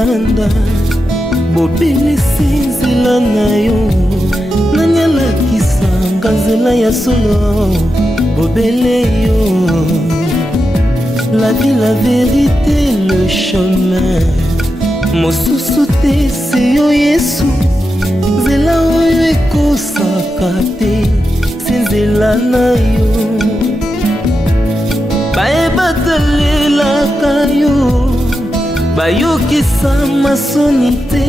banda bobele sinzela na yo nanyalakisanga nzela ya solo bobele yo la vie la vérité le chemin mosusu te se yo Yesu nzela oyo ekosaka te se nzela na yo bayebatalelaka yo bayokisa masoni te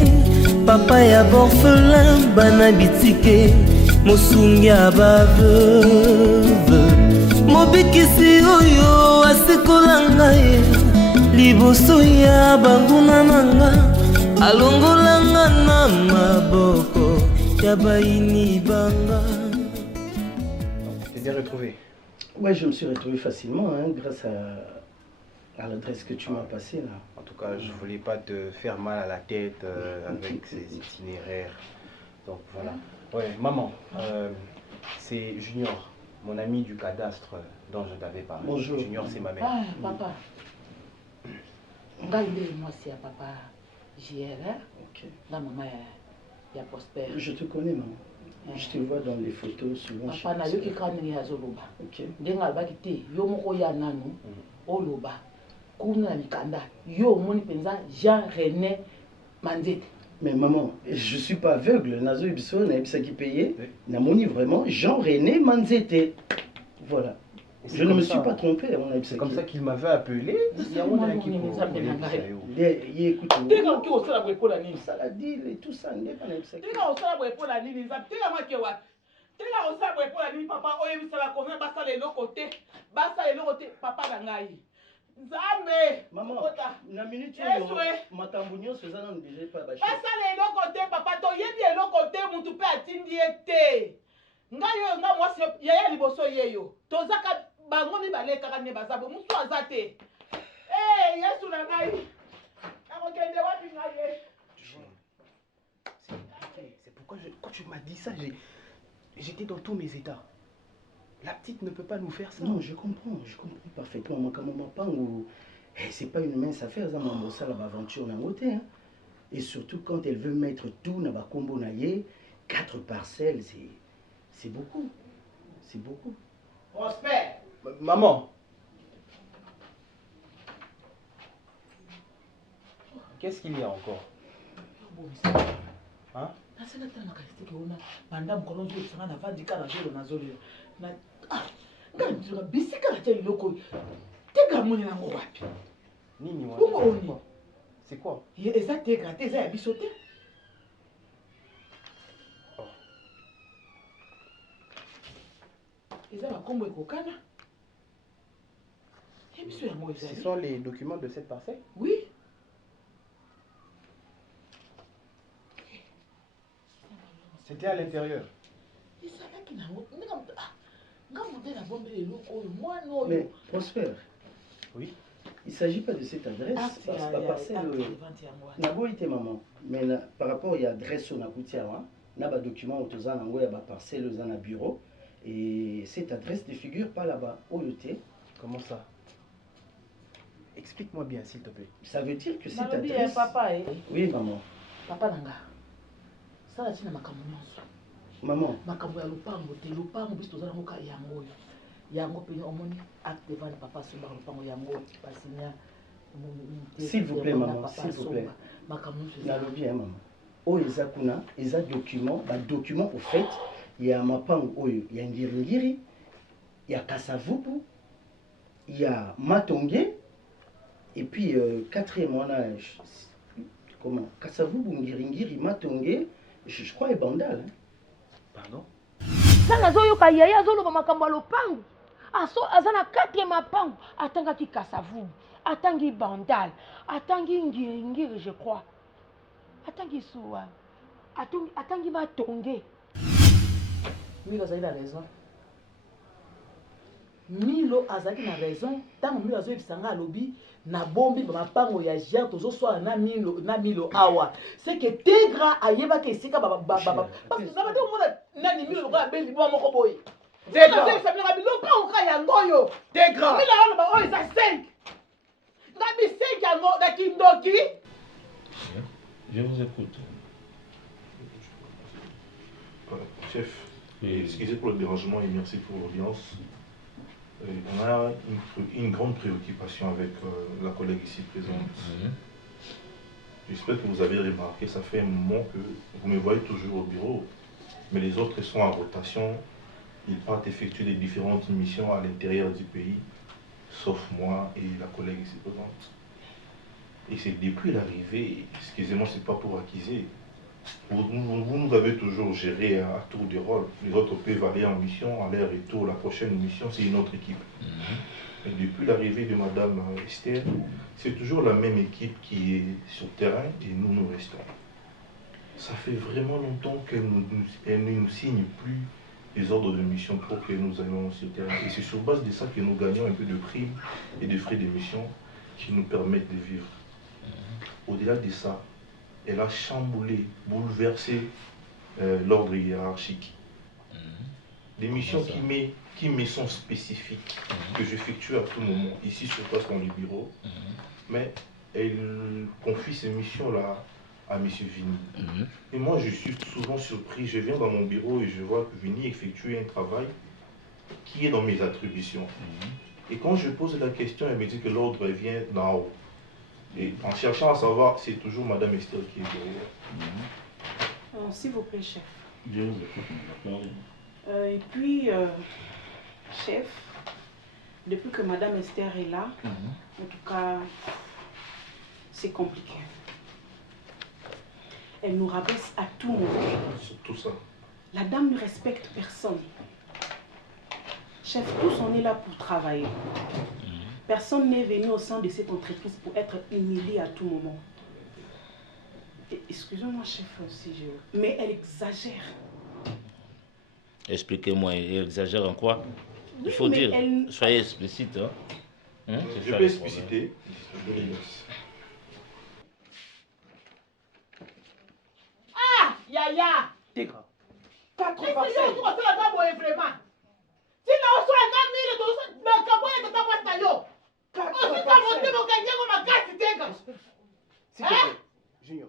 papa ya borphelin bana bitike mosungi ya baveuve mobikisi oyo asekolanga ye liboso ya banguna nanga alongolanga na maboko ya baini banga. Tu t'es bien retrouvé? Ouais, je me suis retrouvé facilement grâce à l'adresse que tu m'as passée là. En tout cas, je voulais pas te faire mal à la tête avec ces itinéraires. Donc voilà. Ouais, maman, c'est Junior, mon ami du cadastre dont je t'avais parlé. Bonjour. Junior, c'est ma mère. Ah, papa. Moi, c'est papa JR. Ok. La maman, il y a Prosper. Je te connais, maman. Je te vois dans les photos souvent. Papa, na yo ki kanini ya zoloba. Ok. Ndenga ba kiti yo moko ya nanu oloba. Kuna na mikanda. Yo moni penza Jean René Manzete. Mais maman, je suis pas aveugle. Nazo Ibiso, Naibisa qui payait. Namoni vraiment Jean-René Manzete. Voilà. Je ne me suis pas trompé. C'est comme ça qu'il m'avait appelé. Il y a un qui écoute. Tenga ki osala bwekola nini? Saladil et tout ça. Tenga osala bwekola nini? Tenga makewa. Tenga osala bwekola nini papa oyo bisala combien basa le côté. Basa le côté papa na ngai. Nzambe. Maman, na minute makambo nyonso eza nanu déjà pas baché. Basa le côté papa to yebi le côté mutu pe atindi ete. Ngai yo nga mwasi yaya liboso yeyo. Tozaka bango mibale kaka ne bazabo musu azate. Yesu na ngai. Akokende wapi ngai? C'est pourquoi quand tu m'as dit ça, j'étais dans tous mes états. La petite ne peut pas nous faire ça. Non, je comprends parfaitement. C'est pas une mince affaire, ça m'a ça l'aventure dans côté. Et surtout quand elle veut mettre tout dans la combo naïe, 4 parcelles, c'est beaucoup. C'est beaucoup. Prosper. Maman. Qu'est-ce qu'il y a encore? Hein? C'est quoi? Ce sont les documents de cette parcelle? Oui. C'était à l'intérieur. Mais Prosper, oui. Il ne s'agit pas de cette adresse. C'est pas parcelle. Naboïté maman. Mais par rapport à l'adresse on a coûté on a des documents autorisant à la parcelle dans un bureau et cette adresse ne figure pas là-bas. Comment ça? Explique-moi bien s'il te plaît. Ça veut dire que cette adresse. Papa, oui maman. Papa nanga. Ça la tina makambo nyonso. Maman. Makambo ya lupango te lupango biso tozala ngoka yango. Yango peni omoni acte devant papa somba lupango yango basinya. S'il vous plaît maman, s'il vous plaît. Makambo nyonso. Na lobi hein maman. Oyo eza kuna, eza document, document au fait, il y a mapango oyo, il y a ngiringiri, il y a kasavubu, il y a matongé et puis quatrième on a comment? Kasavubu, ngiringiri, matongé. Je crois est bandal. Pardon? Ça n'a pas eu qu'à y aller, zolo makambo lopango. Azana 4e mapango, atanga ki kasavu, atangi bandal, atangi ngiringiri je crois. Atangi soua, atangi matongé. Milo azali na raison. Milo azali na raison, tant Milo azali bisanga lobi na bombi ba mapango ya Jean tozo soa na Milo awa. C'est que Tegra ayeba ke sika parce que ça va te mona nani Milo ko abeli bo moko boy. Tegra c'est ça bila bilo pa oka ya ngoyo. Tegra. Milo na ba o isa 5. Ngabi 5 ya ngo na kindoki. Je vous écoute. Chef, Oui. excusez pour le dérangement et merci pour l'audience. On a une grande préoccupation avec la collègue ici présente. J'espère que vous avez remarqué, ça fait un moment que vous me voyez toujours au bureau, mais les autres sont en rotation. Ils partent effectuer des différentes missions à l'intérieur du pays, sauf moi et la collègue ici présente. Et c'est depuis l'arrivée, excusez-moi, c'est pas pour accuser. Vous nous avez toujours géré à tour de rôle. Les autres peuvent aller en mission, à leur retour, la prochaine mission, c'est une autre équipe. Et depuis l'arrivée de Madame Esther, c'est toujours la même équipe qui est sur le terrain et nous restons. Ça fait vraiment longtemps qu'elle ne nous signe plus les ordres de mission pour que nous allions sur le terrain. Et c'est sur base de ça que nous gagnons un peu de primes et de frais de mission qui nous permettent de vivre. Au-delà de ça, elle a chamboulé, bouleversé l'ordre hiérarchique. Des missions qui me sont spécifiques, que j'effectue à tout moment, ici sur place dans le bureau. Mais elle confie ces missions-là à M. Vini. Et moi, je suis souvent surpris. Je viens dans mon bureau et je vois que Vini effectue un travail qui est dans mes attributions. Et quand je pose la question, elle me dit que l'ordre vient d'en haut. Et en cherchant à savoir, c'est toujours Madame Esther qui est derrière. S'il vous plaît, chef. Je vous écoute. Et puis, chef, depuis que Madame Esther est là, en tout cas, c'est compliqué. Elle nous rabaisse à tout moment. C'est tout ça. La dame ne respecte personne. Chef, tous on est là pour travailler. Personne n'est venu au sein de cette entreprise pour être humilié à tout moment. Excusez-moi, chef, si je... Mais elle exagère. Expliquez-moi, elle exagère en quoi? Oui, Il faut mais dire, elle... soyez explicite. Je peux expliciter. Ah, Yaya! C'est grave. Mais c'est yo, tu vas faire la table vraiment. Si là, on soit un ami, mais comment est-ce que tu vas faire yo? On se fait monter mon gagné comme ma casse, t'es S'il te plaît. Junior.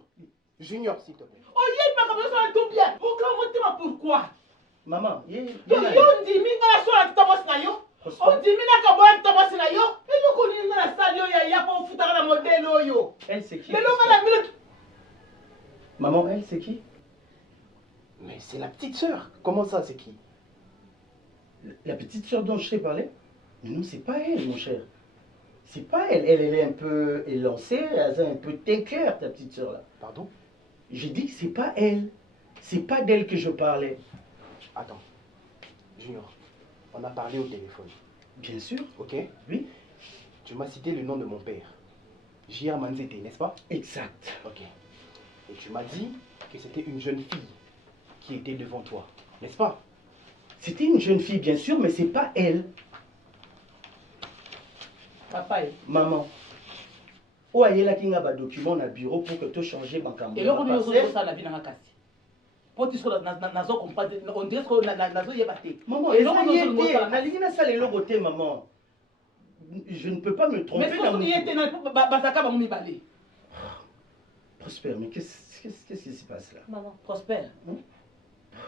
Junior, s'il te plaît. Oh, il y a pas comme ça, tout bien. Oh, comment pourquoi? Maman, Yo, dit, minga la soirée, tu t'as pas yo. On dit, minga la boîte, tu t'as pas yo. Et nous connaissons la salle, yo, il y a pas au foutre la modèle, yo. Elle, c'est qui? Mais l'homme à la minute. Maman, elle, c'est qui? Mais c'est la petite sœur. Comment ça, c'est qui? La petite sœur dont je t'ai parlé? Mais non, c'est pas elle, mon cher. C'est pas elle. Elle est un peu élancée, elle a un peu t'éclair, ta petite sœur là. Pardon? J'ai dit que c'est pas elle. C'est pas d'elle que je parlais. Attends. Junior, on a parlé au téléphone. Bien sûr. Ok? Oui. Tu m'as cité le nom de mon père. J.A. Manzete, n'est-ce pas? Exact. Ok. Et tu m'as dit que c'était une jeune fille qui était devant toi, n'est-ce pas? C'était une jeune fille, bien sûr, mais c'est pas elle. Papa, Maman. Où est là qui a un document dans le bureau pour que tu changes ma caméra? et là, on est ça la vie dans la casse. Pour dire que on dirait que nazo yebate. Maman, et là, on est là, maman. Je ne peux pas me tromper. Mais si on y était dans Basaka, on y balé. Prosper, mais qu'est-ce qui se passe là? Maman. Prosper.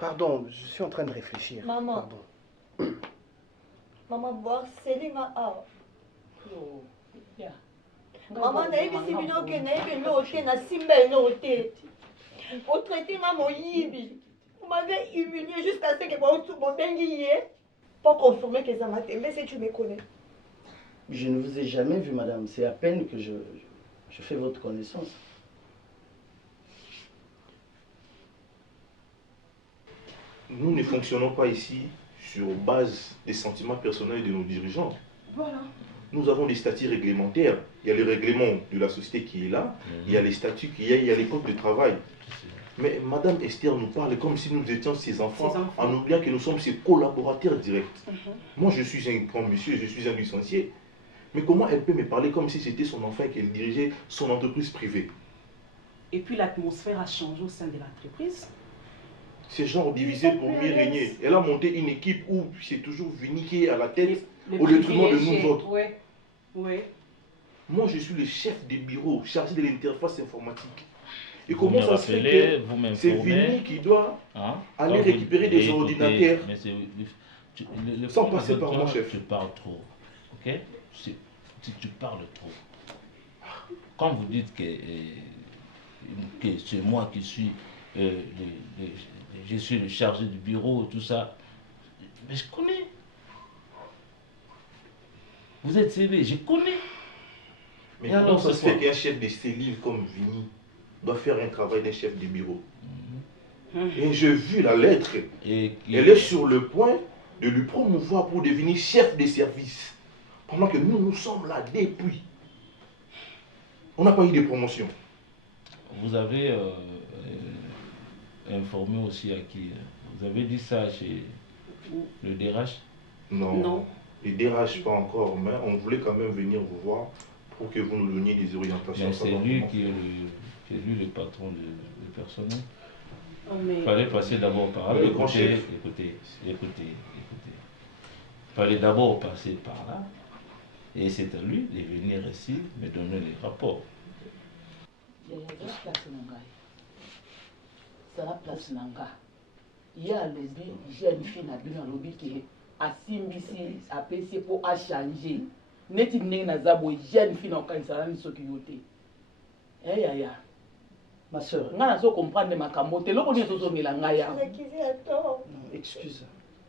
Pardon, je suis en train de réfléchir. Maman. Pardon. Maman, boire, c'est les gars. Yeah. Maman, nayebi bino ke nayebi lote na simba lote. Vous traitez maman yibi. Vous m'avez humilié jusqu'à ce que vous bengiez. Pour confirmer que ça m'a fait. Mais si tu me connais. Je ne vous ai jamais vu, madame. C'est à peine que je fais votre connaissance. Nous ne fonctionnons pas ici sur base des sentiments personnels de nos dirigeants. Voilà. Nous avons des statuts réglementaires. Il y a le règlement de la société qui est là, il y a les statuts qu'il y a, il y a les codes de travail. Mais Madame Esther nous parle comme si nous étions ses enfants, en oubliant que nous sommes ses collaborateurs directs. Moi, je suis un grand monsieur, je suis un licencié. Mais comment elle peut me parler comme si c'était son enfant et qu'elle dirigeait son entreprise privée? Et puis l'atmosphère a changé au sein de l'entreprise. C'est genre divisé pour mieux régner. Elle a monté une équipe où c'est toujours Vini qui est à la tête au détriment de nous autres. Oui, oui. Moi, je suis le chef de bureau chargé de l'interface informatique. Et Vous comment me ça se rappelez, fait vous que c'est m'informez. Vini qui doit Hein? aller Quand récupérer des écoutez, ordinateurs mais le sans problème passer avec par toi, moi, chef. Tu parles trop. Ok? Tu parles trop. Quand vous dites que c'est moi qui suis je suis le chargé du bureau, tout ça, mais je connais. Vous êtes scellé, je connais. Mais Et comment alors, ça c'est se fait quoi? qu'un chef de cellule comme Vini doit faire un travail d'un chef de bureau? Et j'ai vu la lettre. Elle est sur le point de lui promouvoir pour devenir chef de service. Pendant que nous sommes là depuis. On n'a pas eu de promotion. Vous avez informé aussi à qui? Vous avez dit ça chez le DRH? Non. Il ne dérange pas encore, mais on voulait quand même venir vous voir pour que vous nous donniez des orientations. Mais c'est lui qui est le patron du personnel. Oh, mais... Il fallait passer d'abord par là. Le grand chef. Écoutez. Il fallait d'abord passer par là. Et c'est à lui de venir ici me donner les rapports. Ça la place nanga. Il y a lobby, jeune fille na bino lobby qui asimbisi apesi pour a changer. Neti ndenge na zabo jeune fille na okanisala ni soki yote. Ya. Ma soeur. Nga na so comprendre makambo te loko ni so ngela nga ya. Non, excuse.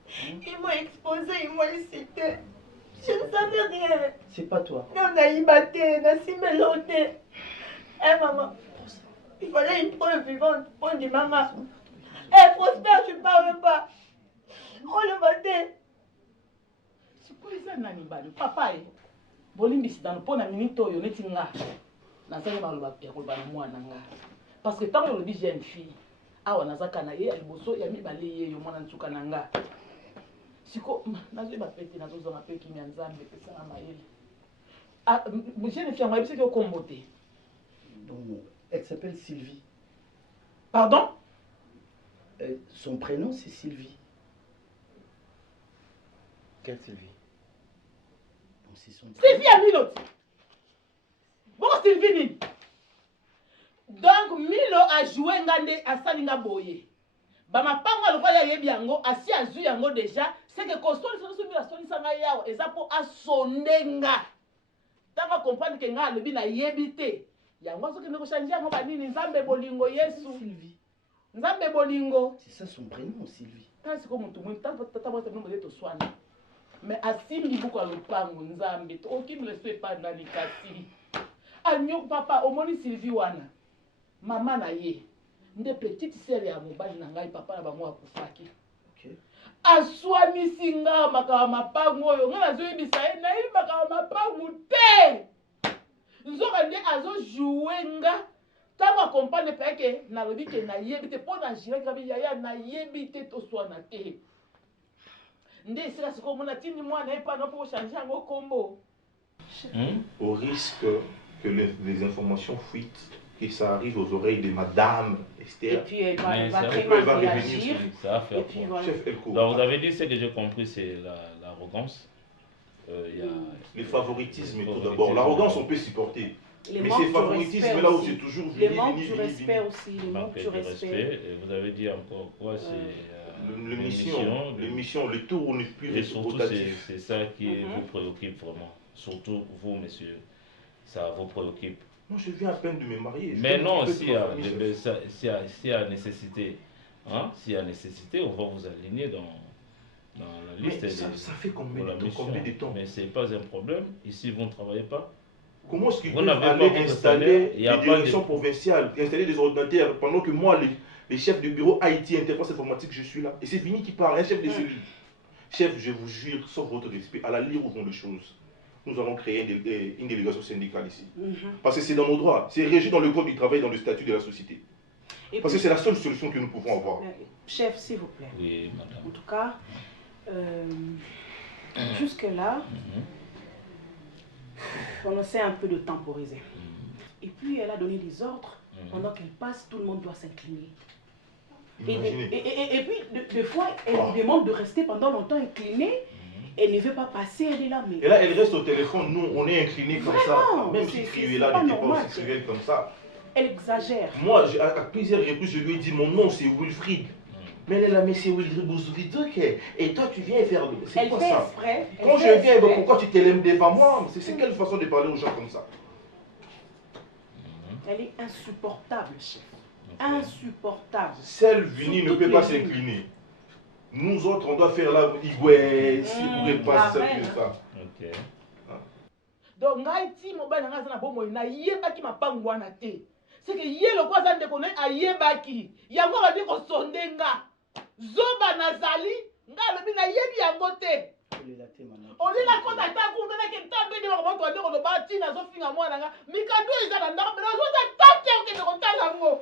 Ils m'ont exposé, ils m'ont incité. Je ne savais rien. C'est pas toi. Non, on a ibaté, on a simeloté. Eh maman, il fallait une preuve vivante. On dit maman. Eh Prosper, tu parles pas. On le battait. C'est quoi ça nani bali papa e. Bolimbisi dans pona minute oyo neti nga. Na sala ba loba ya kolba na mwana nga. Parce que tant que le jeune fille awa nazaka na ye ya liboso ya mibale ye yo mwana ntuka na nga. Siko nazo ba pete nazo zonga pe kimi ya Nzambe pesa na mayele. Ah jeune fille moi c'est que kombote. Donc, elle s'appelle Sylvie. Pardon? Son prénom c'est Sylvie. Quelle Sylvie? Donc, c'est son Sylvie a Milo. Bon Sylvie ni. Donc Milo a joué ngande asalinga boye. Ba mapango aloko ya yebi yango asi azu yango déjà c'est que console so Milo soni sanga yawo eza po asondenga. Tava comprendre que nga lobi na yebite. Yango soki ndeko changer yango ba nini Nzambe bolingo Yesu. Sylvie. Nzambe bolingo. C'est ça son prénom, Sylvie. Quand c'est comme tout le monde tata moi c'est nom de soigner. Mais asimbi beaucoup à l'opango Nzambe. Aucun ne respecte pas dans les kasi. Agnon papa omoni Sylvie wana. Maman na ye. Nde petite sœur ya mobali na ngai papa na bango akufaki. Ok. Aswani singa makawa mapango oyo nga nazoyebisa ye nayebi makawa mapango te. Nzoka nde azo jouer nga. Tango akompagne peke nalobi ke nayebi te mpo na jira kabi yaya nayebi te toswana te. Nde esika sikoyo mona tindi mwana ye pana mpo changer yango kombo. Au risque que les informations fuitent, que ça arrive aux oreilles de Madame Esther. Et puis elle Mais va ça- très Elle mal va revenir réagir. sur lui. Ça va faire Et puis quoi? voilà. Chef, elle court. Donc vous avez dit ce que j'ai compris, c'est l'arrogance. Il y a Les favoritismes et tout favoritisme. d'abord. L'arrogance, on peut supporter. Les Mais manques ces du favoritismes respect là où aussi. c'est toujours Les Vini, manques Vini, du Vini, respect Vini. aussi, les manque manques de du respect. respect. Et vous avez dit encore quoi? C'est L'émission, le tour n'est plus et surtout, rotatif. c'est ça qui Mhm. vous préoccupe vraiment. Surtout vous, monsieur, ça vous préoccupe. Moi, je viens à peine de me marier. Je Mais viens non, m'occuper de s'il y ma a, famille, chef. s'il y a nécessité, hein, s'il y a nécessité, on va vous aligner dans la liste Mais des- ça fait combien pour la de temps, mission. combien de temps? Mais c'est pas un problème. Ici, vous ne travaillez pas. Comment est-ce qu'ils Vous peuvent n'avez pas aller votre installer salaire, il y a des pas directions de- provinciales, installer des ordinateurs, pendant que moi, les chefs de bureau IT, interface informatique, je suis là. Et c'est Vini qui parle, un chef de cellule. Chef, je vous jure, sauf votre respect, à la lire où vont les choses. Nous allons créer une délégation syndicale ici. Parce que c'est dans nos droits. C'est régi dans le code du travail, dans le statut de la société. Et Parce que puis, c'est la seule solution que nous pouvons avoir. chef, s'il vous plaît. Oui, madame. En tout cas, jusque-là, on essaie un peu de temporiser. Et puis, elle a donné des ordres. Pendant qu'il passe, tout le monde doit s'incliner. Imaginez. Et puis, des fois, elle nous demande de rester pendant longtemps inclinée. Elle ne veut pas passer, elle est là. Mais... Et là, elle reste au téléphone. Nous, on est inclinés comme Vraiment, ça. Même c'est si pas Criuela n'était pas normal, aussi cruel comme ça. Elle exagère. Moi, à plusieurs reprises, je lui ai dit mon nom, c'est Wilfried. Mais elle est là, mais c'est Wilfried Bouzourid, ok. Et toi, tu viens faire. C'est quoi ça? Exprès. Quand je viens, pourquoi tu t'élèves devant moi? C'est quelle façon de parler aux gens comme ça? Elle est insupportable, chef. Insupportable. Seul Vini ne peut pas s'incliner. Nous autres, on doit faire la igoué, si vous ne pas ça. Ok. Donc ngai ti mobali nanga na bomo na yebaki mapango wana te. C'est que ye lokwa za ndeko ne ayebaki. Yango ba di ko sondenga. Zoba nazali nga lobi na yebi yango te. Olila kota ta ku ndena ke tambe de ko to ndeko lo ba ti na zo finga mwana nga. Mikado eza na ndako na zo ta tate o ke ko tala ngo.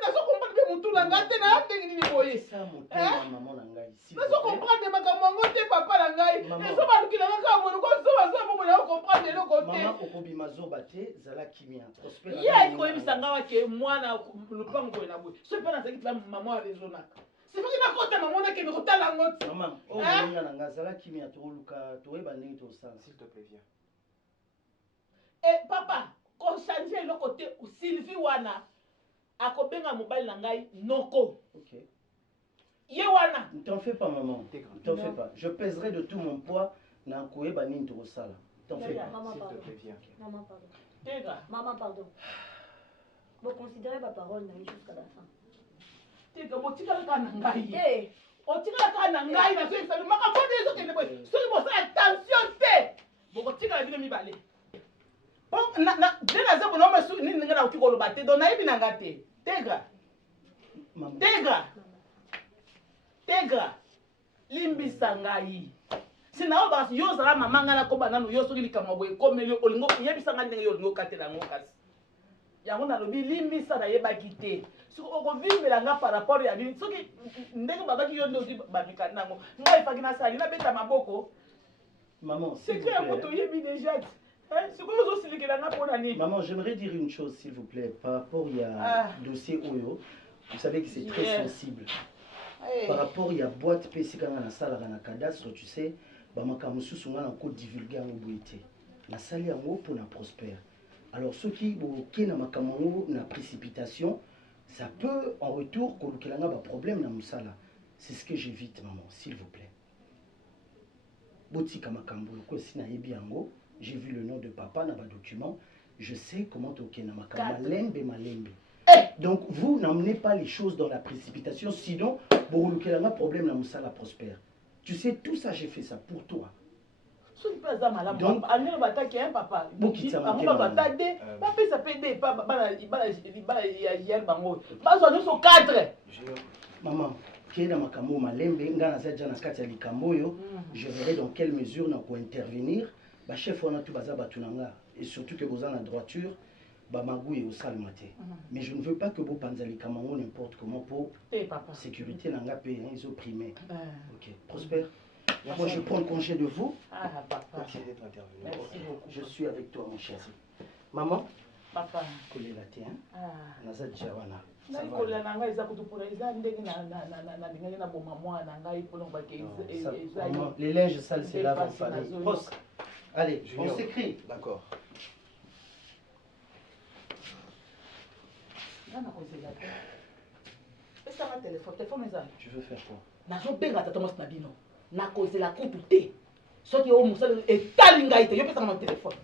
Na zo comprendre que mutu na ngate na ndenge ni boye. Ça motema maman na ngai. Na zo comprendre makambo ngo te papa na ngai. Eso ba lukila nga mo ko zo ba zo mo na comprendre le côté. Maman okobima zoba te zala kimia. Prosper. Ye ko ebisa nga ke mwana lupango ko na boye. So pe na sekiti maman a raisonnaka. C'est vrai na kota maman na ke ko tala ngo. Maman, o nga na nga zala kimia to luka to eba ndenge to sa. S'il te plaît, viens. Eh papa, ko changer le côté Sylvie wana. Akobenga mobile na ngai noko. OK. Ye wana. Ne t'en fais pas maman. Ne t'en fais pas. Je pèserai de tout mon poids na koyeba nini to sala. T'en fais pas. Maman, S'il te pardon. plaît, viens. Maman, pardon. Tega. Maman, pardon. Vous considérez ma parole jusqu'à la fin. Tega botika ka na ngai. Eh, Otika ka na ngai na so efali maka bonde zo kende boy. So mo sa attention te. Boko tika na bino mibale. Bon na dena za bona masu ni nga na ukiko lo bate do na ibi na ngate. Tega. Maman. Tega. Tega. Limbisa ngai. Sina oba yo zara mama nga na ko banano yo soki likama boye komeli olingo yebisa nga ndenge yo olingo katela ngo kasi. Yango na lobi limbisa na yebaki te. Soki okovimela nga par rapport ya nini soki ndenge babaki yo ndo babika nango ngai faki na sali na beta maboko. Maman, C'est s'il vous que ya plaît. moto yebi déjà. Hein, c'est quoi zo silikela nga pona nini? Maman, j'aimerais dire une chose, s'il vous plaît, par rapport au dossier Oyo. Vous savez que c'est très Yeah. sensible. Hey. Par rapport à boîte PC quand on a ça dans cadastre, tu sais, bah ma camusu on a encore divulgué en boîte. La salle en haut pour la prospère. Alors ceux qui ok na makamango na précipitation, ça peut en retour que l'on a un problème dans musala. C'est ce que j'évite maman, s'il vous plaît. Botika makambo ko sina yebi yango, j'ai vu le nom de papa dans ma document, je sais comment ok na makambo malembe. Donc vous n'emmenez pas les choses dans la précipitation, sinon vous avez un problème dans Moussa la prospère. Tu sais, tout ça, j'ai fait ça pour toi. Donc, maman, qui est dans ma camo malembe, je verrai dans quelle mesure nous pouvons intervenir. Bah chef on a tout bazar batunanga et surtout que vous avez la droiture. Bamagou et au salmaté. Mais je ne veux pas que vous panzali kamango n'importe comment pour sécurité nanga paye ils ont primé. OK. Prosper. Moi je prends congé de vous. Ah papa. Merci d'être intervenu. Merci beaucoup. Je suis avec toi mon cher. Maman. Papa. Collé la tienne. Naza jawana. Na ikola nanga eza kutupura eza ndenge na ndenge na boma mwana nanga ipona ba ke eza. Les linges sales c'est là en famille. Pros. Allez, on s'écrit. D'accord. Tu veux faire quoi? Nazobenga tata mwasi na bino nakozela kutu te soki o mosala etali ngai te yopesanga na telefone.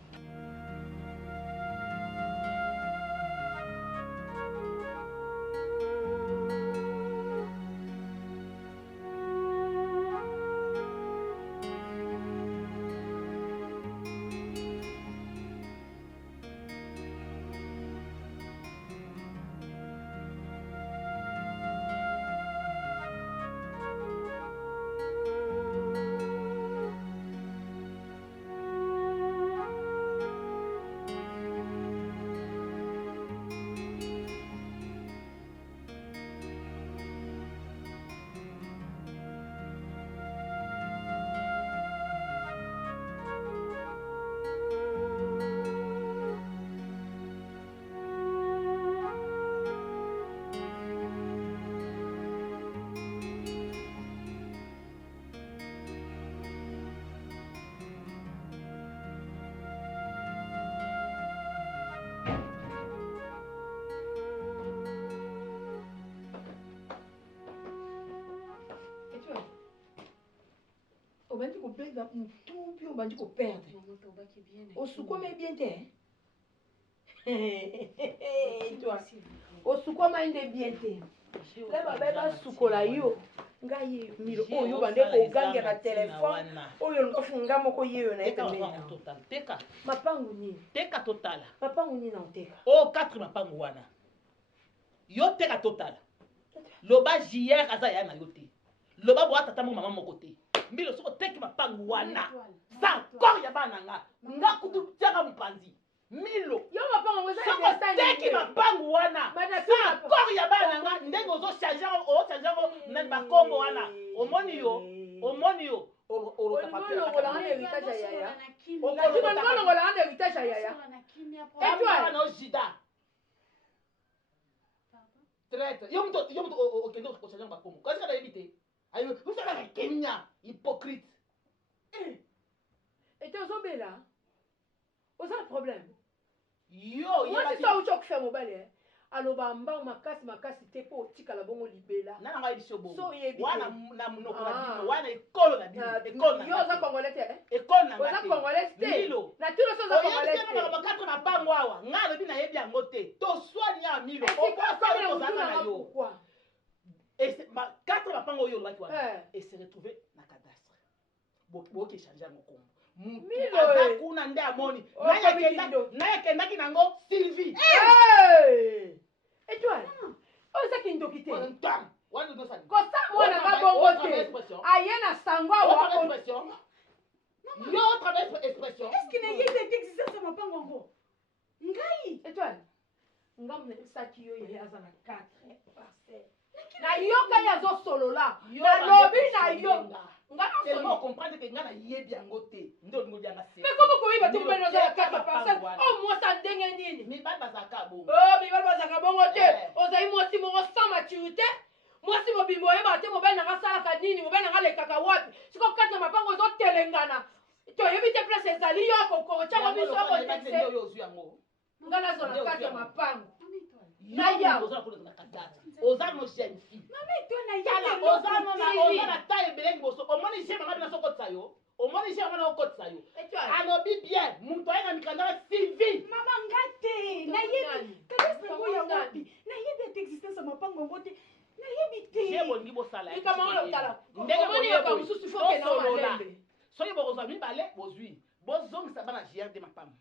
obandi kobenga mutu mpe obandi koperde osukoma bien te osukoma nde bien te le babe basukola yo ngai milo oyo bande kogange na telefone oyo ngafunga moko yeyo na teka mapangu nini teka totala mapangu nini na oteka o 4 mapangu wana yo teka totala loba JR aza ya na yo te loba bo atata mama moko te mbilo soko teki mapangu wana sa kor ya bana nga kutu tiaka mpanzi milo yo mapangu weza soko teki mapangu wana sa kor ya bana nga ndenge ozo changer na bakombo wana omoni yo olongola wana héritage ya yaya olongola wana héritage ya yaya étoile no jida traite yo mto okende kochanger bakombo kasi kana yebite ayo usaka Kenya hypocrite et ozobela oza problème yo mwasi so auti okufa mobali aloba mbango makasi te mpo otikala bongo libela nana ngai biso bongo so oyebi wana na monoko na bino wana ekolo na bino ekolo na yo oza congolais te ekolo na oza congolais te na tuno so oza congolais te oyebi bakatre mapango awa ngai alobi nayebi yango te toswani ya milo okosana na yo quatre mapango oyo olobaki wana et se retrouver na cadastre boki échange yango kombo mutu aza kuna nde amoni nayekendaki nango Sylvie étoile ozaki ndoki te kosa mwana nga bongo te aye na sango awa yo travers expression est-ce que nayebi ete existence ya mapango yango ngai étoile ngambo esaki yo yeye aza na 4 parcelle nayoka ye azosolola nalobi na yo tellement comprendre que nga nayebi yango te nde olingo lianga se mais komo koyiba te mobali oza na 4 parcelle o mwasi ndenge nini mibali bazalaka bongo mibali bazalaka bongo te ozali mwasi moko sans maturité mwasi mobimbo oyeba te mobali nanga asalaka nini mobali nanga alekaka wapi siko kati ya mapango ozotelengana toyebi te place ezali yo akokotyango biso akotekse nga nazwa na kati ya mapango naya oza no jeune fille oza na taille ebele liboso omoni je mama bina sokotisa yo omoni je mama na okotisa yo alobi bien moto aye na mikanda ya Sylvie mama nga te nayebi kadastre ya wapi nayebi ete existence ya mapango yango te nayebi te je bolingi bosala ndenge mosusu fo kena malembe soki bokozwa mibale bozwi bozongisa bana JR de mapango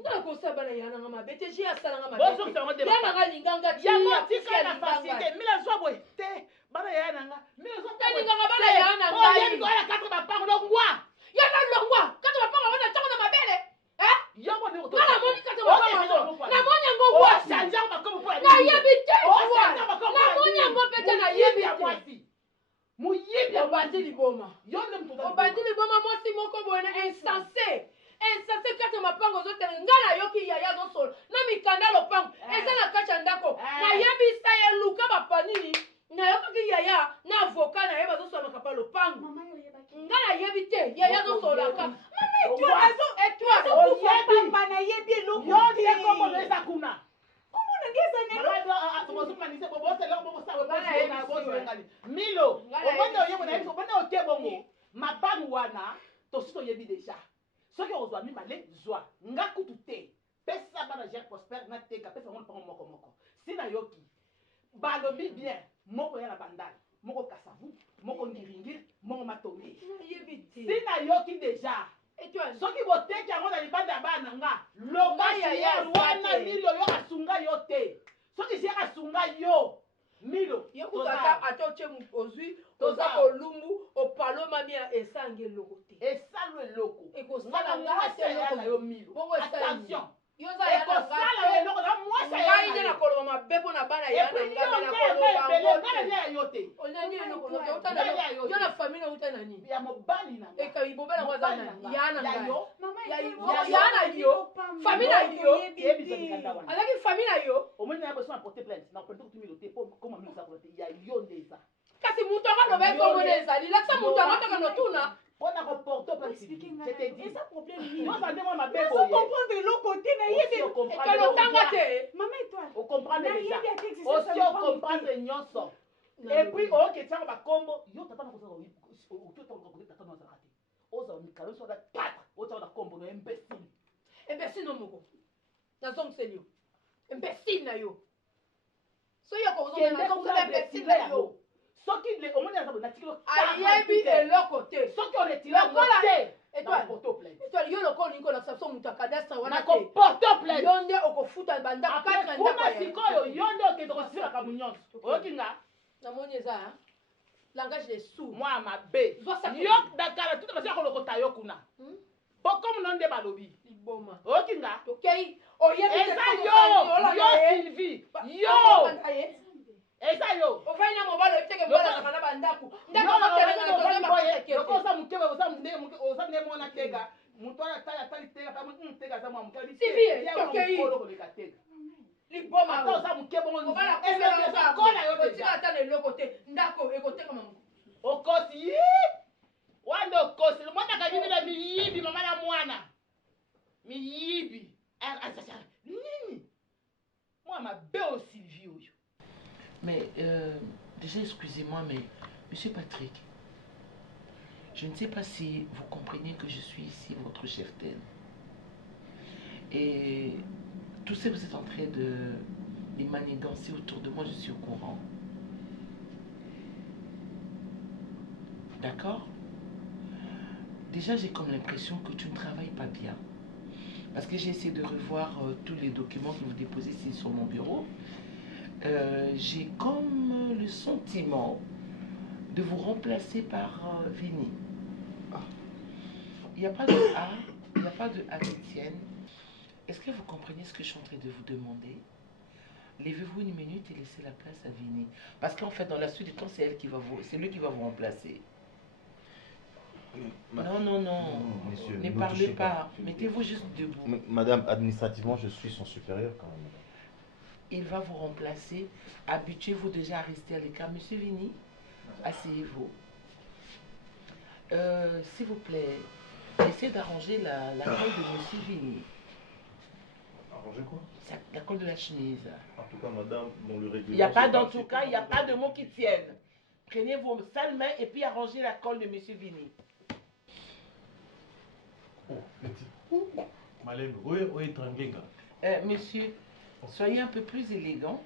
ngana kosa bana yananga mabe te je asalanga mabe yananga linganga yango tika na facilité mila zwa boye te bana yananga mila zwa te linganga bana yananga oye ngoya katre mapango longwa yana longwa katre mapango wana tango na mabele yango ni oto ngana moni katre mapango na moni yango wasi changeant makombo kwa na yebi te na moni yango pete na yebi te muyibi obandi liboma yonde mtoto obandi liboma mwasi moko boye insensé insensé kati ya mapango ozotele nga nayoki yaya azosolo na mikanda lopango eza na kati ya ndako nayebisa ye luka bapanini nayokaki yaya na avoka na ye bazosola makapa lopango nga nayebi te yaya azosolaka nayebi eloko yonde kombo eza kuna milo obonde oke bongo mapangu wana tosi toyebi deja soki ozwa mibale zwa nga kutu te pesa bana Jacques Prosper na teka pesa ngo lupango moko si nayoki balobi bien moko ya na bandali moko kasavu moko ngiringiri moko matongi si nayoki deja soki boteki yango na libanda ya bana nga lokasier wana milo yo asunga yo te soki sie asunga yo milo ata otie ozwi oza kolumbu opalomami esangi eloko te esalo eloko ekosala nga yo milo attention ekosala eloko na mwasi ngai nde nakoloba mabe mpo na bana ya na ngai yo na famille outa na nini ya mobali na ekaibobe nango aza nani ya na ngai ya na yo famille na yo azalaki famille na yo omoni na besoin de porter plainte na porter kutumilo te po koma milo sa te ya yo ndeza kasi mutu akaloba ekombo nde ezali lakisa mutu angotaka notuna mpona koporte plainte je te dis eza problème yo sande mwa mabe boye comprendre eloko te nayebi ekolotanga te mama étoile ocomprendre déjà aussi ocomprendre nyonso et puis ooketiango bakombo yo tata nakotata tata nazalaka te mikalo so da 4 ota da kombo no imbécile. Imbécile no moko. Na zong selio. Imbécile na yo. So yo ko zong na zong imbécile na yo. Soki le omoni aza na tikilo. Ayebi eloko te. Soki on est là côté. Étoile, yo lokoli nko na sabso mutu cadastre wana ko porte plainte. Yo nde okofuta banda 4 ndako. Kuna sikoyo yo nde okende kosila ka munyonso. Oyokinga. Namoni eza hein. Langage des sous. Moi mabe. Yo dakala tout parce que lokota yo kuna. Poko munonde balobi. Liboma. Oyokinga. Okay. Oyebi eza yo Sylvie. Yo. Eza yo. Ofanya mobalo eteke mbala na bandaku. Ndako koteleka na tozema pakeke. Lokosa mukebe osa nde mona tega. Mutu atala tali tega kama tega za mwa mukebe. Sylvie, okay. Liboma. Ata osa mukebe ngo. Obala eza kola yo tika ata le lokote. Ndako ekoteka mamu. Okosi. Wando okosi. Mwana kabini la miyibi mama na mwana. Miyibi. Nini? Moi mabe au Sylvie oyo. Mais déjà, excusez-moi, mais Monsieur Patrick, je ne sais pas si vous comprenez que je suis ici votre cheftaine. Et tout ce que vous êtes en train de manigancer autour de moi, je suis au courant. D'accord? Déjà, j'ai comme l'impression que tu ne travailles pas bien. Parce que j'ai essayé de revoir tous les documents que vous déposez ici sur mon bureau. J'ai comme le sentiment de vous remplacer par Vini. Il n'y a pas de A, il n'y a pas de A d'Étienne. Est-ce que vous comprenez ce que je suis en train de vous demander? Levez-vous une minute et laissez la place à Vini. Parce qu'en fait, dans la suite du temps, c'est lui qui va vous remplacer. Non, non, non. Monsieur, ne parlez pas. Mettez-vous juste debout. Madame, administrativement, je suis son supérieur quand même. Il va vous remplacer. Habituez-vous déjà à rester à l'écart. Monsieur Vini, asseyez-vous. S'il vous plaît, essayez d'arranger la colle de Monsieur Vini. Arranger quoi? La colle de la chemise. En tout cas, madame, dans le règlement... Il n'y a pas d'en tout cas, il n'y a pas de mots qui tiennent. Prenez vos sales mains et puis arrangez la colle de Monsieur Vini. Oh, petit. Malène, où est tranquille? Monsieur, soyez un peu plus élégant.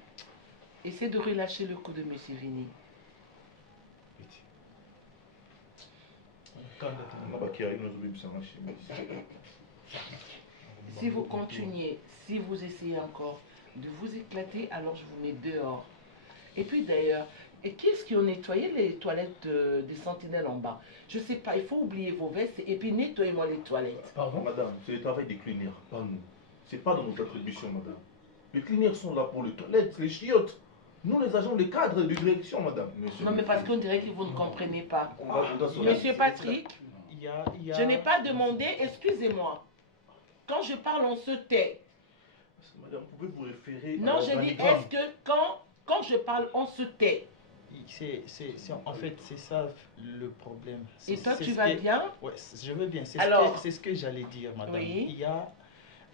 Essayez de relâcher le cou de Monsieur Vini. Si vous continuez, si vous essayez encore de vous éclater, alors je vous mets dehors. Et puis d'ailleurs, qui est-ce qui a nettoyé les toilettes des sentinelles en bas? Je ne sais pas, il faut oublier vos vestes et puis nettoyez-moi les toilettes. Pardon, madame, c'est le travail des cleaners, pas nous. C'est pas dans notre attribution, madame. Les cleaners sont là pour les toilettes, les chiottes. Nous, les agents, les cadres de direction, madame. Monsieur, non, mais parce qu'on dirait que vous ne comprenez pas. On Monsieur Patrick, je n'ai pas demandé, excusez-moi. Quand je parle, on se tait. Madame, pouvez-vous référer... Non, je dis, est-ce que quand je parle, on se tait? En fait, c'est ça le problème. Et toi, tu vas bien? Oui, je veux bien. C'est ce que j'allais dire, madame. Oui.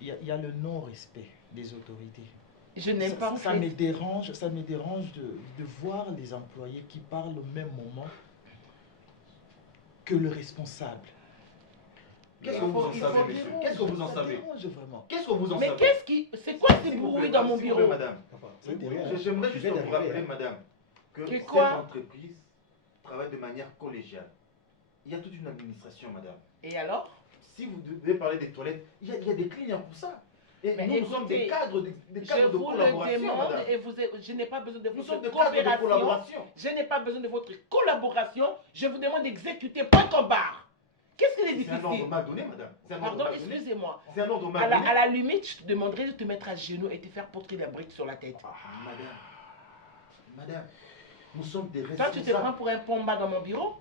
Il y a le non-respect des autorités. Je n'aime pas. Ça me dérange de voir les employés qui parlent au même moment que le responsable. Qu'est-ce que vous en savez, monsieur? Qu'est-ce que vous en savez? Qu'est-ce que vous en savez? Mais qu'est-ce qui... C'est quoi ce bruit dans mon bureau? Madame, j'aimerais juste vous rappeler, madame, que cette entreprise travaille de manière collégiale. Il y a toute une administration, madame. Et alors? Si vous devez parler des toilettes, il y a des cleaners pour ça. Et nous sommes des cadres de collaboration, madame. Et je n'ai pas besoin de votre coopération. Je n'ai pas besoin de votre collaboration. Je vous demande d'exécuter point en barre. Qu'est-ce qu'il est difficile? C'est un ordre mal donné, madame. Pardon, excusez-moi. C'est un ordre mal donné. À la limite, je te demanderais de te mettre à genoux et te faire poutrer la brique sur la tête. Madame, nous sommes des responsables. Toi, tu te prends pour un pomba dans mon bureau?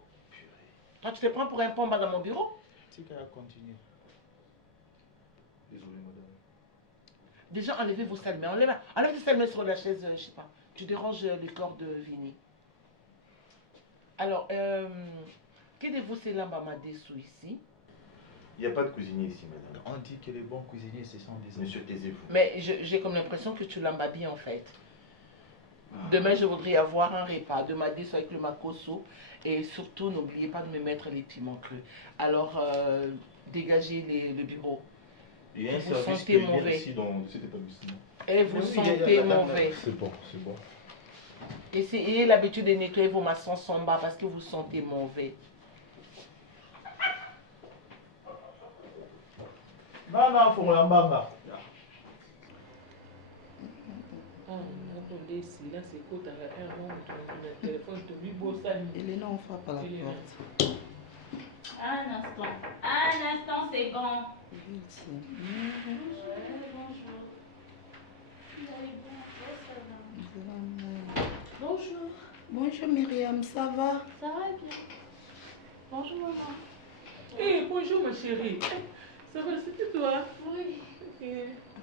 Toi, tu te prends pour un pomba dans mon bureau? Tu vas continuer. Désolé, madame. Déjà, enlevez vos sales mains. Enlevez tes sales mains sur la chaise, je sais pas. Tu déranges le corps de Vini. Alors, quel de vous c'est l'ambamadesu ici? Il n'y a pas de cuisinier ici, madame. On dit que les bons cuisiniers, ce sont des hommes. Monsieur, taisez-vous. Mais j'ai comme l'impression que tu l'embabis en fait. Demain, je voudrais avoir un repas de madis avec le makoso. Et surtout, n'oubliez pas de me mettre les piments crus. Alors, dégagez le bureau. Il y a un Vous service sentez qui est mauvais. ici dans cet établissement. Et vous sentez mauvais. C'est bon, c'est bon. Essayez l'habitude de nettoyer vos maçons en bas parce que vous sentez mauvais. Non, faut l'embanga. Elena, on frappe à la porte. Un instant, c'est bon. Bonjour. Bonjour Myriam, ça va? Ça va bien. Bonjour maman. Eh, bonjour ma chérie. Ça va, c'était toi? Oui.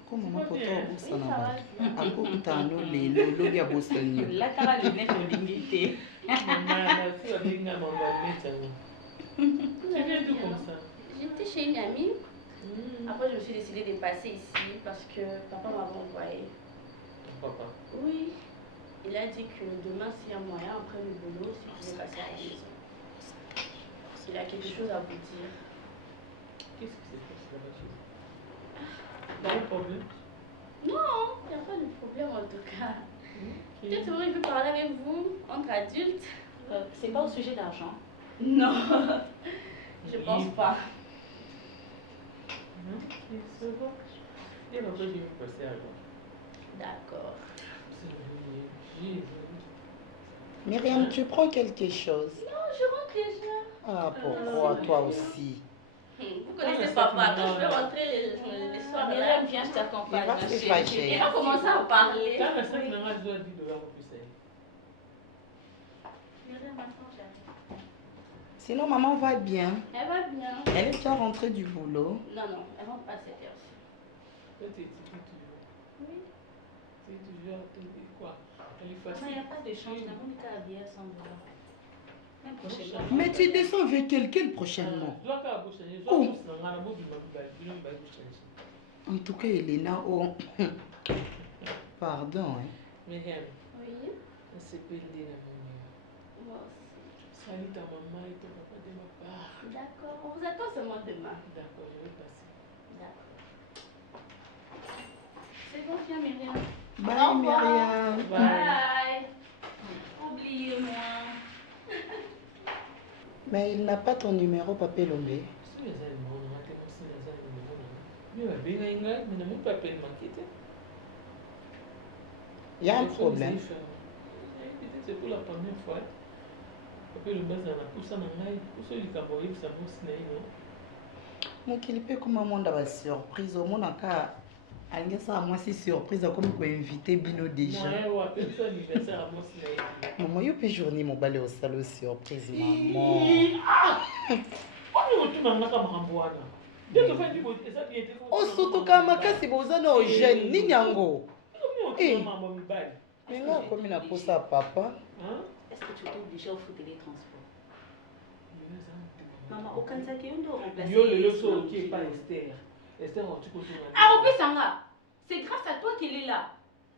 Comment maman poto ça va bien. akokutano lelo lobi abosani. La cara lunette au limité. Maman, si on dit que maman va tu viens d'où comme ça? J'étais chez une amie. Après, je me suis décidée de passer ici parce que papa m'avait envoyé. Papa? Oui. Il a dit que demain, s'il y a moyen, après le boulot, si je vais passer à la maison. Il a quelque chose à vous dire. Qu'est-ce que c'est que la voiture? Pas de problème? Non, il n'y a pas de problème en tout cas. Peut-être que il veut parler avec vous, entre adultes. C'est pas au sujet d'argent? Non, je pense pas. Ok, ça va. Et après, je vais passer à l'heure. D'accord. Myriam, tu prends quelque chose? Non, je rentre déjà. Ah, pourquoi toi aussi? Vous connaissez papa, quand je vais rentrer le soir, Myriam vient, je t'accompagne. Il va se fâcher. Il va commencer à parler. Quand la salle n'a pas besoin de $10 pour ça. Myriam, maintenant j'arrive. Sinon, maman va bien. Elle va bien. Elle est déjà rentrée du boulot. Non, non, elle rentre pas à cette heure-ci. Toi, tu es toujours. Oui. Tu es toujours quoi? Elle est Mais facile. il n'y a pas de change, la Monica a habillé sans vouloir. Même prochainement. Mais tu descends avec quel prochainement? Oh. En tout cas, Elena, oh. Pardon. Hein. Oui. On s'appelle Léna, Moi aussi. salut ta maman et ton papa de ma part. D'accord. On vous attend seulement demain. D'accord, je vais passer. D'accord. C'est bon, viens, Myriam. Bye, Au revoir. Myriam. Bye. Oubliez-moi. Mais il n'a pas ton numéro, Papa Lombe. Il y a un problème. C'est pour la première fois. Papa Lombe, ça n'a pas ça n'a pas eu ça mokili mpe koma monda ba surprise omona ka alingi moi si surprise akomi koinvite bino déjà maman yo mpe journée mobale osala surprise maman osutuka makasi boza na ogene nini yango menga akomi na posa ya papa. Est-ce que tu t'es obligé au foot et les transports? Maman, au Kansaki, on doit remplacer. Sanga, c'est grâce à toi qu'elle est là.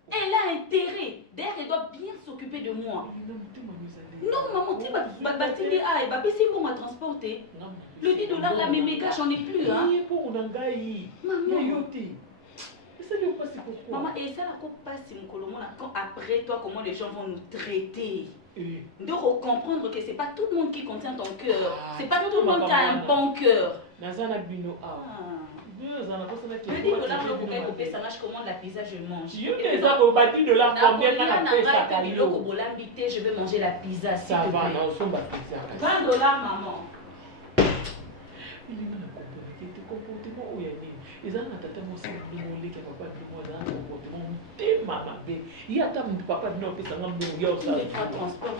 Elle a intérêt. D'ailleurs, elle doit bien s'occuper de moi. Non, maman, tu vas c'est bon à transporter. Le $10 là, mais mes gars, j'en ai plus. Hein. Maman, et ça, la coupe passe quand après toi, comment les gens vont nous traiter. De comprendre que c'est pas tout le monde qui contient ton cœur. C'est pas tout le monde qui a un bon cœur. Le $10 vous pouvez couper ça, je commande la pizza, je mange. Je vais manger la pizza. Ça va, $20, maman. Ils ont un tata moi c'est le monde qui papa de moi dans le comportement tellement mabe. Il y a tant de papa de non que ça n'a pas eu ça. Il est pas transport.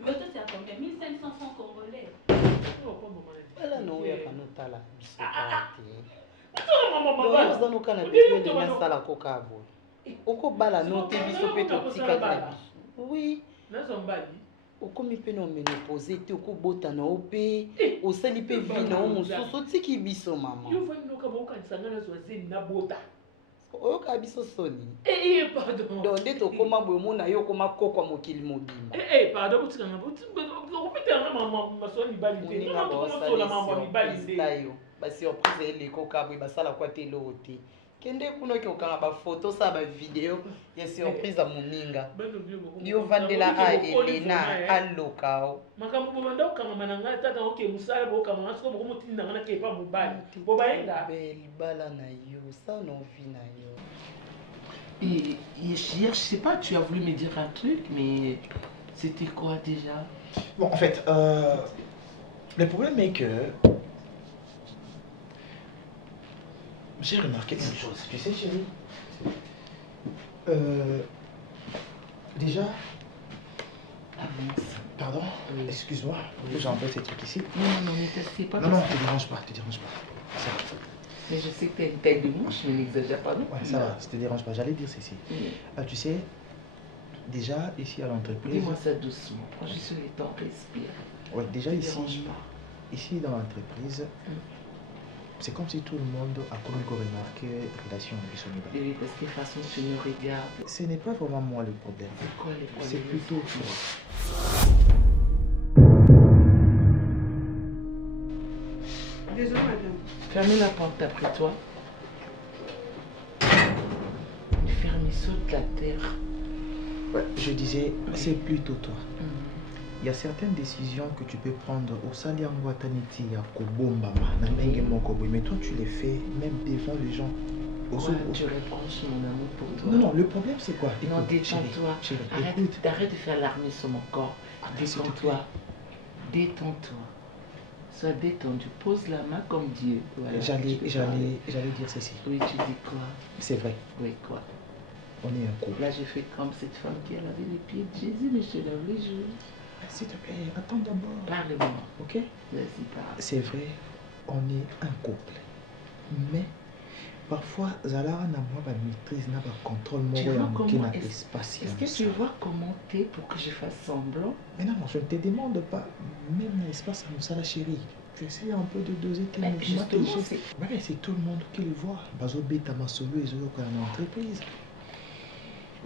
Mais toi c'est à combien? 1500 francs congolais. Voilà non ya kanotala. Maman. Oza noka na business de nasala koka abo. Oko bala no te biso pe to tika na biso. Oui. Nazombali. Okomi pe na menopause te okobota na ope osali pe vi na o mosusu otiki biso mama. Yo fani no kama okanisa ngana zo zeni na bota. oyoka biso soni. Pardon. Donc nde tokoma boye omona yo okoma kokwa mokili mobimba. Pardon, botikanga masolo mibali te. Moninga baosala basurprise eleko kabwe basala kwa te eloko te. Kende kuna okokanga bafoto osala bavideo ya surprise ya moninga. Yo vandela a Elena alokao. Makambo bobanda okangama na ngai tata oke musala bokanga nga siko moko motindi na nga na kepa mobali. Bobayenga libala na yo, ça non vie na yo. Et hier, je sais pas, tu as voulu me dire un truc, mais c'était quoi déjà? Bon, en fait, le problème est que j'ai remarqué une chose, tu sais chérie. Déjà, pardon, excuse-moi, j'ai enlevé ces trucs ici. Non, mais c'est pas. Non, te dérange pas. Ça. Mais je sais que t'as une tête de mouche, mais n'exagère pas, non? Ouais, ça va, ça te dérange pas. J'allais dire ceci. Tu sais, déjà ici à l'entreprise. Dis-moi ça doucement. Quand je suis le temps, respire. Ouais, déjà ici dans l'entreprise, c'est comme si tout le monde a comme remarqué relation avec son niveau. Oui, parce que de toute façon, tu nous regardes. Ce n'est pas vraiment moi le problème. C'est quoi le problème? C'est plutôt toi. Désolée, madame. Fermez la porte après toi. Fermez saute la terre. Ouais, je disais, c'est plutôt toi. Il y a certaines décisions que tu peux prendre au Saliangwa Taniti à Kobombama, mais toi tu les fais même devant les gens. Tu reproches mon amour pour toi. Non, le problème c'est quoi? Non, détends-toi. Arrête de faire l'armée sur mon corps. Détends-toi. Détends-toi. Sois détendu. Pose la main comme Dieu. Voilà, j'allais dire ceci. Oui, tu dis quoi? C'est vrai. Oui, quoi? On est un couple. Là, je fais comme cette femme qui a lavé les pieds de Jésus, mais je te lave les jours. S'il te plaît, attends d'abord. Parle-moi. Ok? Vas-y, parle. C'est vrai, on est un couple. Mais parfois, Zalara n'a pas de maîtrise, n'a pas de contrôle. Est-ce que tu vois comment t'es pour que je fasse semblant? Mais non, je ne te demande pas. Même l'espace, ça la chérie. Tu essaies un peu de doser tes mouvements. C'est tout le monde qui le voit. Bazobé, Tamasolo et Zolo, quand on est en entreprise.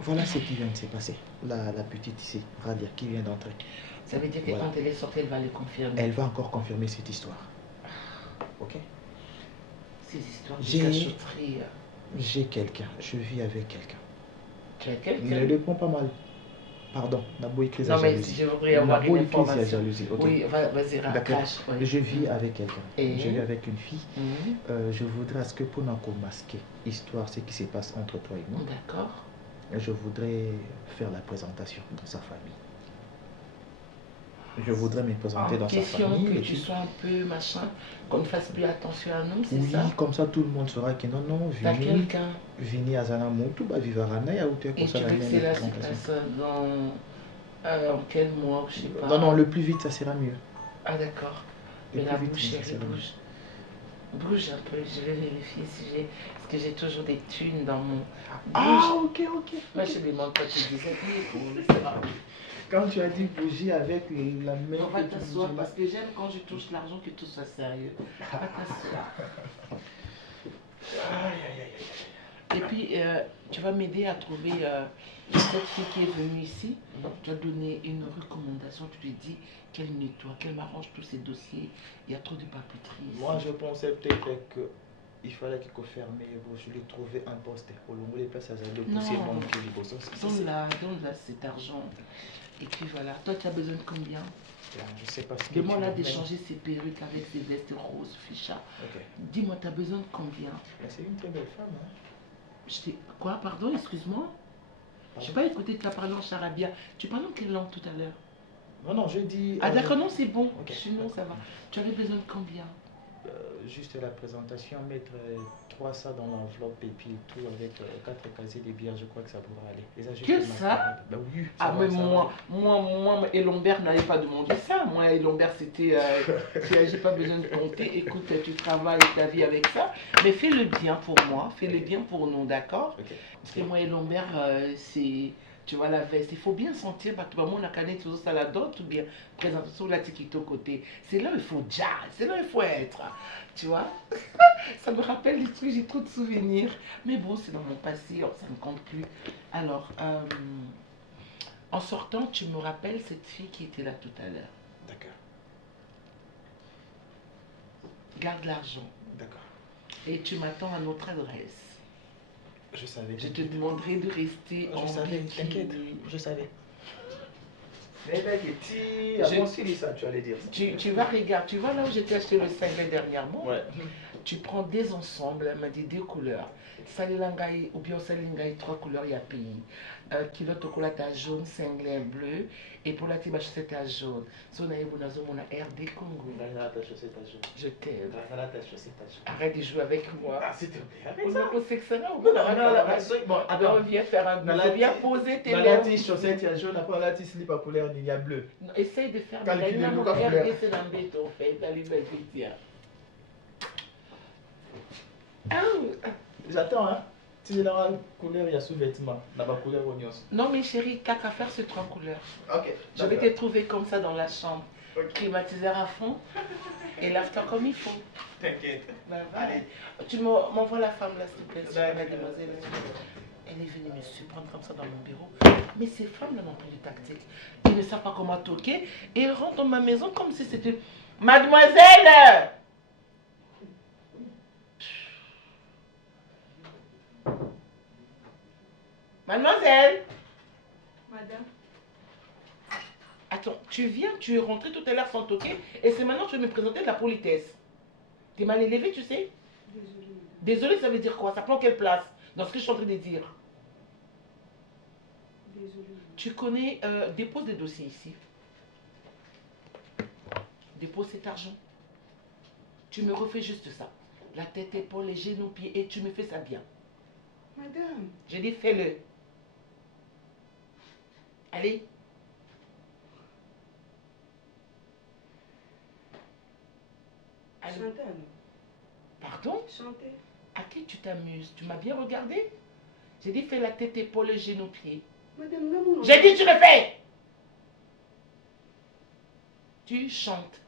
Voilà ce qui vient de se passer. La petite ici, Radia, qui vient d'entrer. Ça veut dire que quand elle est sortie, elle va le confirmer. Elle va encore confirmer cette histoire. Ok? Ces histoires de cachotterie. J'ai quelqu'un. Je vis avec quelqu'un. Tu as quelqu'un? Il le prend pas mal. Pardon, Nabo écrit sa jalousie. Non, mais si je voudrais avoir une information. Jalousie. Okay. Oui, vas-y, raccroche. Oui. Je vis avec quelqu'un. Je vis avec une fille. Je voudrais à ce que pour nous masquer histoire, ce qui se passe entre toi et moi. D'accord. Je voudrais faire la présentation dans sa famille. Je voudrais me présenter dans sa famille. Que tu sois un peu machin, qu'on ne fasse plus attention à nous, c'est ça? Oui, comme ça tout le monde saura que non, t'as quelqu'un? Vini à Zanamoto, Vivarana, et tu veux que cela se passe en quel mois, je sais pas? Non, le plus vite, ça sera mieux. Ah d'accord. Mais la bouche, chérie, bouge. Bouge un peu, je vais vérifier si j'ai... Parce que j'ai toujours des thunes dans mon... Ah, ok. Moi, je me demande pas, tu disais quand tu as dit bougie avec la main... On va t'asseoir parce que j'aime quand je touche l'argent que tout soit sérieux. On va t'asseoir. Et puis, tu vas m'aider à trouver cette fille qui est venue ici. Tu vas donner une recommandation. Tu lui dis qu'elle nettoie, qu'elle m'arrange tous ses dossiers. Il y a trop de papeterie. Moi, je pensais peut-être qu'il fallait qu'il confirme. Je lui trouvais un poste. Au long des places, ça de pousser mon pied. Donne-la cet argent. Et puis voilà. Toi, tu as besoin de combien? Je sais pas ce que demande-la d'échanger ses perruques avec ses vestes roses, ficha. Okay. Dis-moi, tu as besoin de combien? C'est une très belle femme. Hein? Quoi? Pardon, excuse-moi? Je n'ai pas écouté, tu as parlé en charabia. Tu parlais en quelle langue tout à l'heure? Non, je dis... Ah d'accord, non, c'est bon. Okay. Sinon, ça va. Tu avais besoin de combien? Juste la présentation, mettre 300 dans l'enveloppe et puis tout avec 4 casiers de bières, je crois que ça pourra aller. Et ça, que ça? Bah oui, ça va, mais moi, et Lombert n'avait pas demandé ça. Moi, et Lombert, c'était... j'ai pas besoin de compter. Écoute, tu travailles ta vie avec ça. Mais fais-le bien pour moi, fais-le bien pour nous, d'accord? Parce que moi et Lombert, c'est... Tu vois la veste, il faut bien sentir, parce que mon canette sur ça la dot ou bien présenter sur la tikito côté. C'est là où il faut jazz, c'est là où il faut être. Tu vois? Ça me rappelle des trucs, j'ai trop de souvenirs. Mais bon, c'est dans mon passé, alors ça ne compte plus. Alors, en sortant, tu me rappelles cette fille qui était là tout à l'heure. D'accord. Garde l'argent. D'accord. Et tu m'attends à notre adresse. Je savais. Je te demanderai de rester en savais, bikini. t'inquiète, je savais. Mais petit, Je- avant aussi ça, tu allais dire ça. Tu vas regarder, tu vois là où j'étais acheté le cinglé dernièrement. Ouais. Tu prends des ensembles, elle m'a dit 2 couleurs. Salilangai ou bien Salilangai 3 couleurs, il y a pays. Kilo chocolat à jaune, cinglé bleu. Et pour la tiba chaussette à jaune. Son aïbounazo mon RD Congo. Je t'aime. Arrête de jouer avec moi. Ah, s'il te plaît, On arrête a fait ça là ou Non, pas? bon, attends. Viens faire un viens poser tes Dans la lèvres. petite chaussette, il y a jaune, après la petite slip à couleur, il y a bleu. Non, essaye de faire Calcule la le mon look à couleur. RD c'est l'embêtant en fait. Allez, vas-y, tiens. J'attends, hein. Si j'ai la couleur, il y a sous-vêtement. Dans ma couleur oignon. Non mais chérie, t'as qu'à faire ces 3 couleurs. Ok. Je vais te trouver comme ça dans la chambre. Climatiseur à fond. Et l'after comme il faut. T'inquiète. Allez. Tu m'envoies la femme là, s'il te plaît, mademoiselle. Elle est venue me surprendre comme ça dans mon bureau. Mais ces femmes-là n'ont plus de tactique. Ils ne savent pas comment toquer. Et elles rentrent dans ma maison comme si c'était... Mademoiselle! Mademoiselle! Madame. Attends, tu viens, tu es rentrée tout à l'heure sans toquer. Et c'est maintenant que tu veux me présenter de la politesse. T'es mal élevé, tu sais? Désolée. Désolé, ça veut dire quoi? Ça prend quelle place dans ce que je suis en train de dire? Désolée. Tu connais, dépose des dossiers ici. Dépose cet argent. Tu me refais juste ça. La tête, épaule, les genoux, pieds, et tu me fais ça bien. Madame. J'ai dit fais-le. Allez. Allez. Chantez alors. Pardon? Chantez. À qui tu t'amuses? Tu m'as bien regardé? J'ai dit fais la tête, épaule, les genoux, pieds. Madame, non, non. J'ai dit tu le fais. Tu chantes.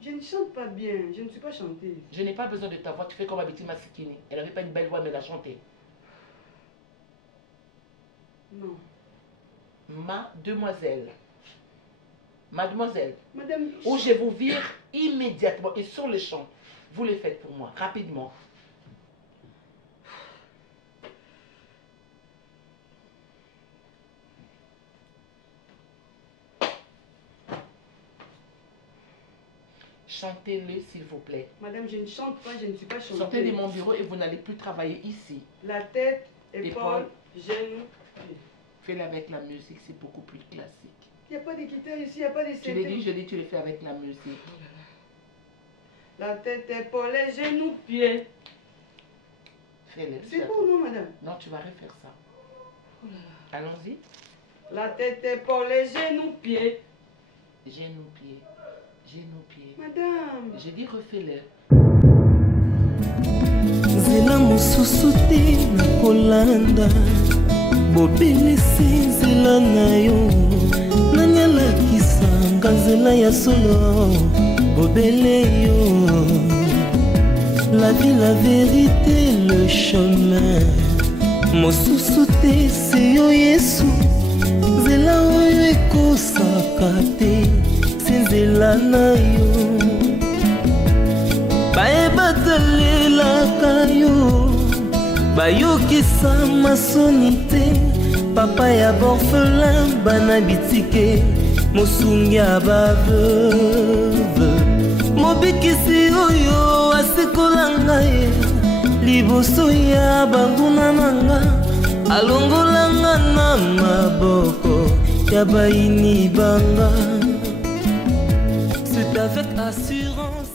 Je ne chante pas bien, je ne suis pas chanteuse. Je n'ai pas besoin de ta voix, tu fais comme Abiti Masikini. Elle n'avait pas une belle voix, mais elle a chanté. Non. Mademoiselle. Mademoiselle. Madame. Ou je vous vire immédiatement et sur le champ. Vous le faites pour moi, rapidement. Chantez-le, s'il vous plaît. Madame, je ne chante pas, je ne suis pas chanteuse. Sortez de mon bureau et vous n'allez plus travailler ici. La tête, épaule, genoux. Fais-le avec la musique, c'est beaucoup plus classique. Il n'y a pas de guitare ici, il n'y a pas de Tu l'as dit, je dis, tu le fais avec la musique. La tête, épaule, genoux, pieds. Fais-le. C'est bon, non, madame? Non, tu vas refaire ça. Allons-y. La tête, épaule, genoux, pieds. Genoux, pieds. Genoux, pieds. Madame. J'ai dit, refais-le. nzela mosusu te nakolanda bobelisi nzela na yo nani alakisanga nzela ya solo bobele yo la vie la vérité le chemin mosusu te se yo yesu nzela oyo ekosaka te se nzela na yo bayebatalelaka yo bayokisa masoni te papa ya borfelin bana bitike mosungi ya baveuve mobikisi oyo asikola ngai liboso ya banguna na nga alongolanga na maboko ya bayini banga c'est avec assurance